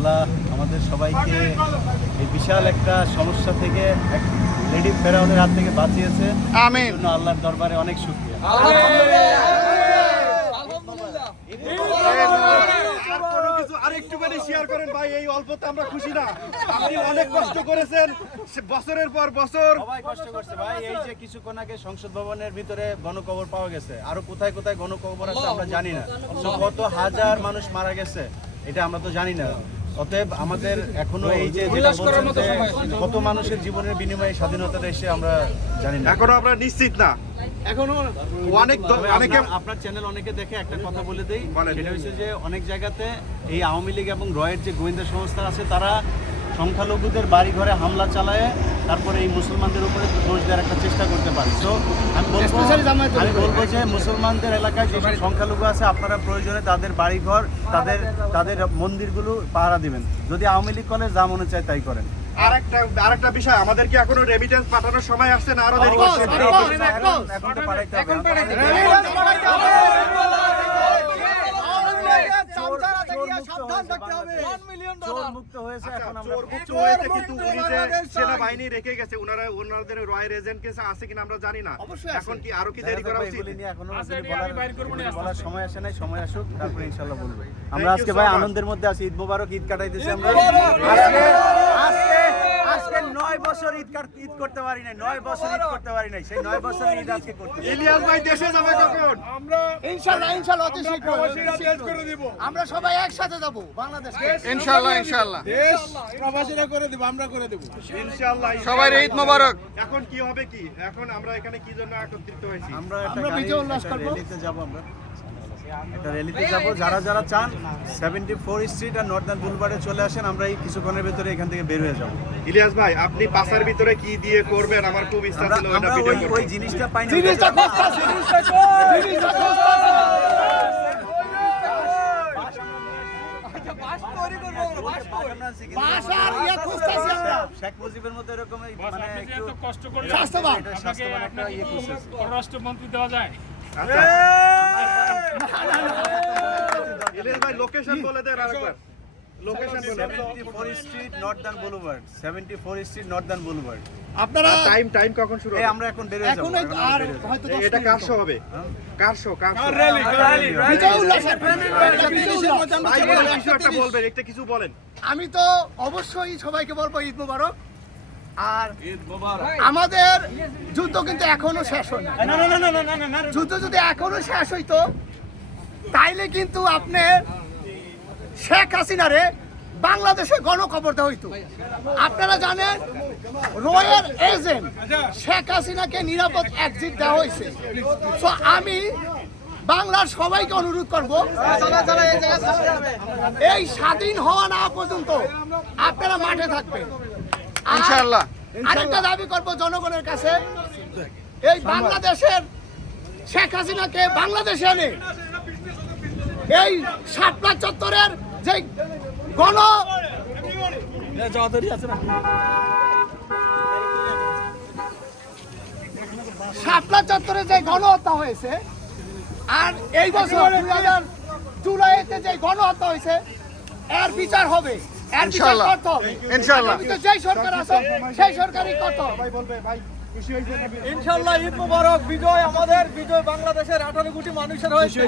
আল্লাহ আমাদের সবাইকে এই বিশাল একটা সমস্যা থেকে এক লেডি ফেরাউনের হাত থেকে বাঁচিয়েছে। আমিন। আল্লাহর দরবারে অনেক শুকরিয়া। আরেকটুখানি শেয়ার করেন ভাই, এই অল্পতে আমরা খুশি না। আপনি অনেক কষ্ট করেছেন বছরের পর বছর। সবাই কষ্ট করছে ভাই। এই যে কিছুক্ষণ আগে সংসদ ভবনের ভিতরে গণকবর পাওয়া গেছে, আরো কোথায় কোথায় গণকবর আছে আমরা জানি না। কত হাজার মানুষ মারা গেছে এটা আমরা তো জানি না। অতএব আমাদের এখনো এই যে যেটা বলছেন যে কত মানুষের জীবনের বিনিময়ে স্বাধীনতাটা এসে আমরা জানি না, এখনো আমরা নিশ্চিত না। এখনো অনেকে আপনার চ্যানেল অনেকে দেখে একটা কথা বলে দেই, বলেন। সেটা হচ্ছে যে অনেক জায়গাতে এই আওয়ামী লীগ এবং রয়ের যে গোয়েন্দা সংস্থা আছে তারা সংখ্যালঘুদের বাড়ি ঘরে হামলা চালায় তারপরে এই মুসলমানদের উপরে দোষ দেওয়ার একটা চেষ্টা করতে পারে। তো আমি বলবো যে মুসলমানদের এলাকায় যেসব সংখ্যালঘু আছে আপনারা প্রয়োজনে তাদের বাড়িঘর তাদের মন্দিরগুলো পাহারা দিবেন। যদি আওয়ামী লীগ করে যা মনে চায় তাই করেন। আরেকটা বিষয়, আমাদের কি এখনো রেমিটেন্স পাঠানোর সময় আসছে না আরো দেরি করছে? এখন তো পাঠাইতে হবে। সেনাবাহিনী রেখে গেছে, ওনাদের রয়ের এজেন্ট কেস আছে কিনা আমরা জানি না। এখন কি আরো কি দেরি করা উচিত? বলার সময় আসে নাই, সময় আসুক তারপরে ইনশাআল্লাহ বলবো। আমরা আজকে ভাই আনন্দের মধ্যে আছি। ঈদ মোবারক, ঈদ কাটাইতেছি আমরা। আজকে 9 বছর ঈদ করতে পারি নাই, 9 বছর ঈদ করতে পারি নাই। সেই 9 বছরের ঈদ আজকে করতে। ইলিয়াস ভাই দেশে যাবে কখন? ইনশাআল্লাহ অতি শীঘ্র আমরা সবাই একসাথে যাব বাংলাদেশে। ইনশাআল্লাহ দেশ প্রবাসীরা করে দেব, আমরা করে দেব ইনশাআল্লাহ। সবাই ঈদ মোবারক। এখন কি হবে কি? এখন আমরা এখানে কি জন্য একত্রিত হয়েছি? আমরা বিজয় উল্লাস করব। র্যালিতে যাব আমরা। একটা র্যালিতে যাব। যারা যারা চান 74 স্ট্রিট আর নর্দার্ন বুলবার্ডে চলে আসেন। আমরা এই কিছুক্ষণের ভিতরে এখান থেকে বের হয়ে যাব। ইলিয়াস ভাই, আপনি পাশার ভিতরে কি দিয়ে করবেন? আমার খুব ইচ্ছা ছিল ওটা আমরা ভিডিও করতে। ওই জিনিসটা পাই না। শেখ মুজিবের মতো এরকম মানে একটু কষ্ট করে স্বাস্থ্যবান একটা ইয়ে করছে। পররাষ্ট্রমন্ত্রী দেওয়া যায়। আচ্ছা ইলিয়াস ভাই, লোকেশন বলে দেন আরেকবার। লোকেশন বলে দেন। 74 স্ট্রিট নর্দার্ন বুলবার্ড, 74 স্ট্রিট নর্দার্ন বুলবার্ড। আপনারা টাইম কখন শুরু এই হবে? আমরা এখন বের হয়ে যাব। এখন আর হয়তো 10 এটা কার শো হবে? কার শো? বিজয় উল্লাসের একটা বলবেন, একটা কিছু বলেন। আমি তো অবশ্যই সবাইকে বলবো ঈদ মোবারক। আর আমাদের যুদ্ধ কিন্তু এখনো শেষ হয়নি। যুদ্ধ যদি এখনো শেষ হইতো তাইলে কিন্তু আপনার শেখ হাসিনারে বাংলাদেশে গণকবর দেওয়া হইতো। আপনারা জানেন রয়ের এজেন্ট শেখ হাসিনাকে নিরাপদ এক্সিট দেওয়া হয়েছে। তো আমি বাংলার সবাইকে অনুরোধ করব, এই স্বাধীন হওয়া না পর্যন্ত আপনারা মাঠে থাকবেন। ইনশাআল্লাহ। আরেকটা দাবি করব জনগণের কাছে, এই বাংলাদেশের শেখ হাসিনাকে বাংলাদেশে এনে এই শাপলা চত্বরের যে শাপলা চত্বরে যে গণহত্যা হয়েছে আর এই বছর 2000 জুলাইতে যে গণহত্যা হয়েছে এর বিচার হবে, এর বিচার করতে হবে। ইনশাআল্লাহ। যেই সরকার আছে সেই সরকারই করতে হবে। ভাই বলবে ভাই, খুশি হয়েছেন নাকি? ইনশাআল্লাহ ঈদ মোবারক। বিজয় আমাদের, বিজয় বাংলাদেশের 18 কোটি মানুষের হয়েছে।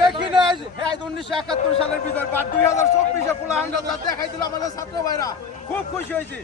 দেখি না 1971 সালের বিজয়, 2024-এ পুরো আমরা দেখাই দিল আমাদের ছাত্র ভাইরা। খুব খুশি হয়েছি।